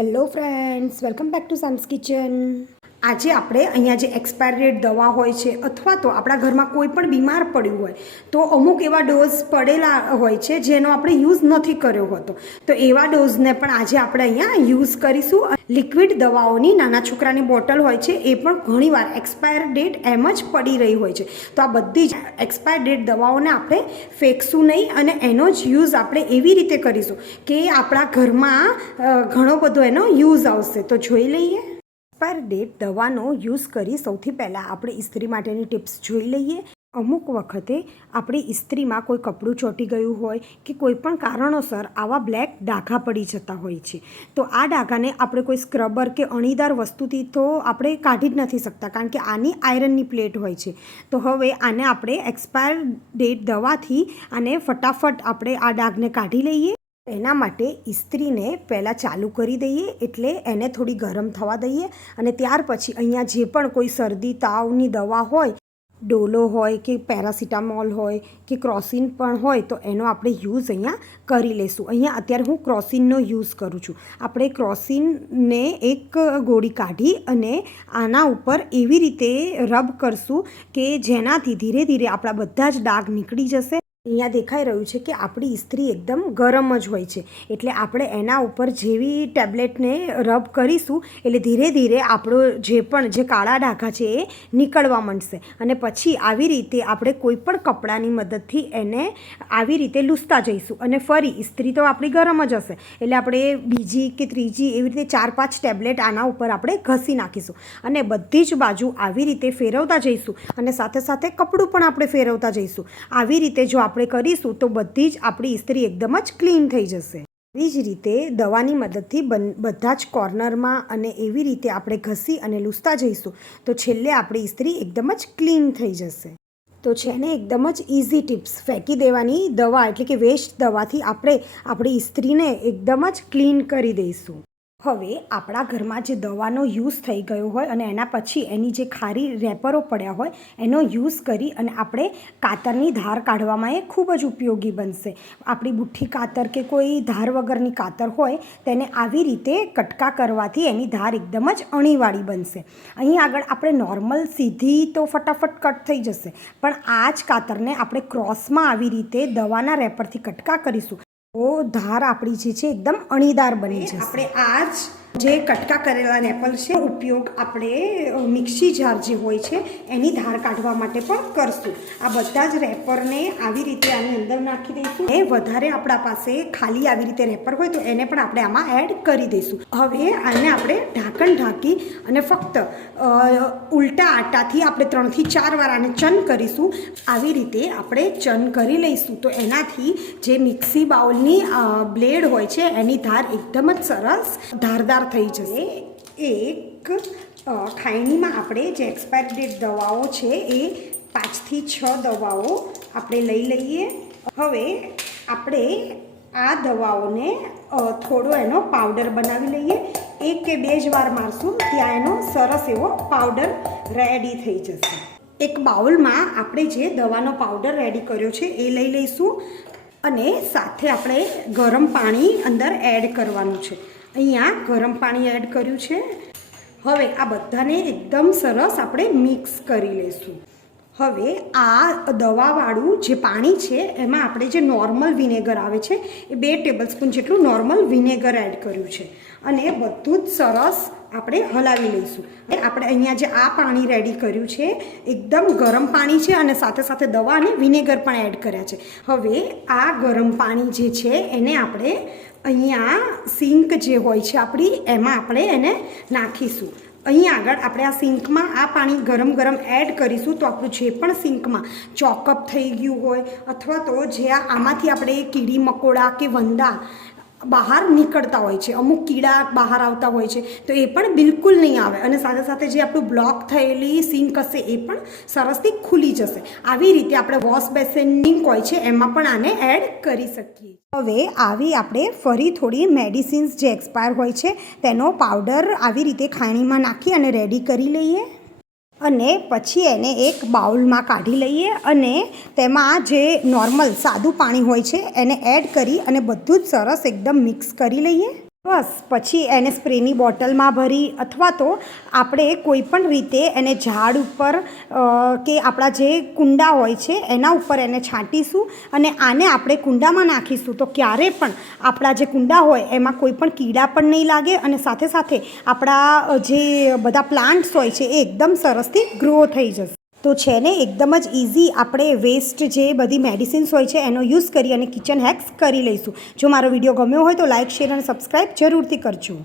Hello friends, welcome back to Sam's kitchen. આજે આપણે અહીંયા જે એક્સપાયર ડેટ દવા હોય છે અથવા તો આપણા ઘરમાં કોઈ પણ બીમાર પડ્યું હોય તો અમુક એવા ડોઝ પડેલા હોય છે જેનો આપણે યુઝ નથી કર્યો હોતો. તો એવા ડોઝને પણ આજે આપણે અહીંયા યુઝ કરીશું. લિક્વિડ દવાઓની નાના છોકરાની બોટલ હોય છે એ પણ ઘણીવાર એક્સપાયર ડેટ એમ જ પડી રહી હોય છે. તો આ બધી જ એક્સપાયર ડેટ દવાઓને આપણે ફેંકશું નહીં અને એનો જ યુઝ આપણે એવી રીતે કરીશું કે આપણા ઘરમાં ઘણો બધો એનો યુઝ આવશે. તો જોઈ લઈએ. એક્સપાયર ડેટ દવાનો યુઝ કરી સૌથી પહેલાં આપણે ઇસ્ત્રી માટેની ટિપ્સ જોઈ લઈએ. અમુક વખતે આપણી ઇસ્ત્રીમાં કોઈ કપડું ચોંટી ગયું હોય કે કોઈ પણ કારણોસર આવા બ્લેક ડાઘા પડી જતા હોય છે. તો આ ડાઘાને આપણે કોઈ સ્ક્રબર કે અણીદાર વસ્તુથી તો આપણે કાઢી જ નથી શકતા કારણ કે આની આયરનની પ્લેટ હોય છે. તો હવે આને આપણે એક્સપાયર ડેટ દવાથી આને ફટાફટ આપણે આ ડાઘને કાઢી લઈએ. એના માટે ઇસ્ત્રીને પહેલાં ચાલુ કરી દઈએ એટલે એને થોડી ગરમ થવા દઈએ અને ત્યાર પછી અહીંયા જે પણ કોઈ શરદી તાવની દવા હોય, ડોલો હોય કે પેરાસિટામોલ હોય કે ક્રોસિન પણ હોય તો એનો આપણે યુઝ અહીંયા કરી લઈશું. અહીંયા અત્યારે હું ક્રોસિનનો યુઝ કરું છું. આપણે ક્રોસિનને એક ગોળી કાઢી અને આના ઉપર એવી રીતે રબ કરશું કે જેનાથી ધીરે ધીરે આપણા બધા જ ડાઘ નીકળી જશે. અહીંયા દેખાઈ રહ્યું છે કે આપણી ઇસ્ત્રી એકદમ ગરમ જ હોય છે એટલે આપણે એના ઉપર જેવી ટેબ્લેટને રબ કરીશું એટલે ધીરે ધીરે આપણો જે કાળા ડાઘા છે એ નીકળવા માંડશે. અને પછી આવી રીતે આપણે કોઈ પણ કપડાની મદદથી એને આવી રીતે લૂસતા જઈશું અને ફરી ઇસ્ત્રી તો આપણી ગરમ જ હશે એટલે આપણે બીજી કે ત્રીજી એવી રીતે 4-5 ટેબ્લેટ આના ઉપર આપણે ઘસી નાખીશું અને બધી જ બાજુ આવી રીતે ફેરવતા જઈશું અને સાથે સાથે કપડું પણ આપણે ફેરવતા જઈશું. આવી રીતે જો આપણે કરીશું તો બધી જ આપણી ઇસ્ત્રી એકદમ જ ક્લીન થઈ જશે. એવી જ રીતે દવાની મદદથી બધા જ કોર્નરમાં અને એવી રીતે આપણે ઘસી અને લૂસતા જઈશું તો છેલ્લે આપણી ઇસ્ત્રી એકદમ જ ક્લીન થઈ જશે. તો છે ને એકદમ જ ઇઝી ટિપ્સ. ફેંકી દેવાની દવા એટલે કે વેસ્ટ દવાથી આપણે આપણી ઇસ્ત્રીને એકદમ જ ક્લીન કરી દઈશું. હવે આપણા ઘરમાં જે દવાનો યુઝ થઈ ગયો હોય અને એના પછી એની જે ખારી રેપરો પડ્યા હોય એનો યુઝ કરી અને આપણે કાતરની ધાર કાઢવામાં એ ખૂબ જ ઉપયોગી બનશે. આપણી બુઠ્ઠી કાતર કે કોઈ ધાર વગરની કાતર હોય તેને આવી રીતે કટકા કરવાથી એની ધાર એકદમ જ અણીવાળી બનશે. અહીં આગળ આપણે નોર્મલ સીધી તો ફટાફટ કટ થઈ જશે પણ આ જ કાતરને આપણે ક્રોસમાં આવી રીતે દવાના રેપરથી કટકા કરીશું તો ધાર આપણી જે છે એકદમ અણીદાર બની જશે. આપણે આ જ જે કટકા કરેલા રેપર છે ઉપયોગ આપણે મિક્સી જાર જે હોય છે એની ધાર કાઢવા માટે પણ કરશું. આ બધા જ રેપરને આવી રીતે આની અંદર નાખી દઈશું. એ વધારે આપણા પાસે ખાલી આવી રીતે રેપર હોય તો એને પણ આપણે આમાં એડ કરી દઈશું. હવે આને આપણે ઢાંકણ ઢાંકી અને ફક્ત ઉલટા આટાથી આપણે 3 થી 4 વાર આને ચન કરીશું. આવી રીતે આપણે ચન કરી લઈશું તો એનાથી જે મિક્સી બાઉલની બ્લેડ હોય છે એની ધાર એકદમ જ સરસ ધારદાર થઈ જશે. એક ખાયણીમાં આપણે જે એક્સપાયર ડેટ દવાઓ છે એ 5 થી 6 દવાઓ આપણે લઈ લઈએ. હવે આપણે આ દવાઓને થોડો એનો પાવડર બનાવી લઈએ. 1 કે 2 જ વાર મારશું ત્યાં એનો સરસ એવો પાવડર રેડી થઈ જશે. એક બાઉલમાં આપણે જે દવાનો પાવડર રેડી કર્યો છે એ લઈ લઈશું અને સાથે આપણે ગરમ પાણી અંદર એડ કરવાનું છે. અહીંયા ગરમ પાણી એડ કર્યું છે. હવે આ બધાને એકદમ સરસ આપણે મિક્સ કરી લઈશું. હવે આ દવાવાળું જે પાણી છે એમાં આપણે જે નોર્મલ વિનેગર આવે છે એ 2 ટેબલસ્પૂન જેટલું નોર્મલ વિનેગર એડ કર્યું છે અને બધું જ સરસ આપણે હલાવી લઈશું. આપણે અહીંયા જે આ પાણી રેડી કર્યું છે એકદમ ગરમ પાણી છે અને સાથે સાથે દવા અને વિનેગર પણ એડ કર્યા છે. હવે આ ગરમ પાણી જે છે એને આપણે અહીંયા સિંક જે હોય છે આપણી એમાં આપણે એને નાખીશું. અહીં આગળ આપણે આ સિંકમાં આ પાણી ગરમ એડ કરીશું તો આપણું જે પણ સિંકમાં ચોકઅપ થઈ ગયું હોય અથવા તો જે આમાંથી આપણે કીડી મકોડા કે વંદા બહાર નીકળતા હોય છે, અમુક કીડા બહાર આવતા હોય છે તો એ પણ બિલકુલ નહીં આવે અને સાથે સાથે જે આપણું બ્લોક થયેલી સિંક હશે એ પણ સરસથી ખુલી જશે. આવી રીતે આપણે વોશ બેસિન સિંક હોય છે એમાં પણ આને એડ કરી શકીએ. હવે આવી આપણે ફરી થોડી મેડિસિન્સ જે એક્સપાયર હોય છે તેનો પાવડર આવી રીતે ખાણીમાં નાખી અને રેડી કરી લઈએ અને પછી એને એક બાઉલમાં કાઢી લઈએ અને તેમાં જે નોર્મલ સાદું પાણી હોય છે એને એડ કરી અને બધું જ સરસ એકદમ મિક્સ કરી લઈએ. બસ પછી એને સ્પ્રેની બોટલમાં ભરી અથવા તો આપણે કોઈ પણ રીતે એને ઝાડ ઉપર કે આપણા જે કુંડા હોય છે એના ઉપર એને છાંટીશું અને આને આપણે કુંડામાં નાખીશું તો ક્યારે પણ આપણા જે કુંડા હોય એમાં કોઈ પણ કીડા પણ નહીં લાગે અને સાથે સાથે આપણા જે બધા પ્લાન્ટ્સ હોય છે એ એકદમ સરસથી ગ્રો થઈ જશે. તો છે ને એકદમ જ ઇઝી આપણે વેસ્ટ જે બધી મેડિસિન્સ હોય છે એનો યુઝ કરી અને કિચન હેક્સ કરી લઈશું. જો મારો વિડીયો ગમ્યો હોય તો લાઇક, શેર અને સબસ્ક્રાઈબ જરૂરથી કરજો.